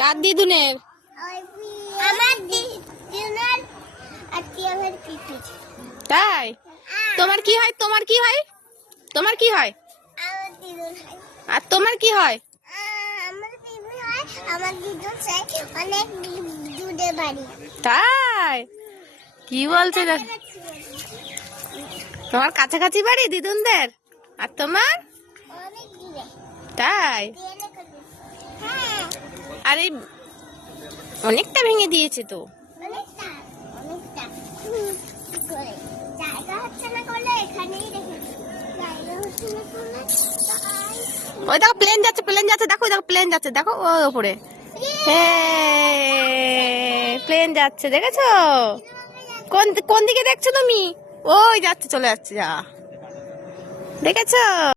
কার দিদুনের? তাই? তোমার কি হয়? তোমার কি হয়? তোমার কি হয়? আর তোমার কি হয়? তাই? কি বলছে? তোমার কাছাকাছি বাড়ি দিদুনদের? আর তোমার? তাই? আরে অনেকটা ভেঙে দিয়েছে তো। ওই দেখো প্লেন যাচ্ছে, প্লেন যাচ্ছে, দেখো দেখো প্লেন যাচ্ছে, দেখো ওই ওপরে প্লেন যাচ্ছে, দেখেছো? কোন কোন দিকে দেখছো তুমি? ওই যাচ্ছে, চলে যাচ্ছে, যা দেখেছো?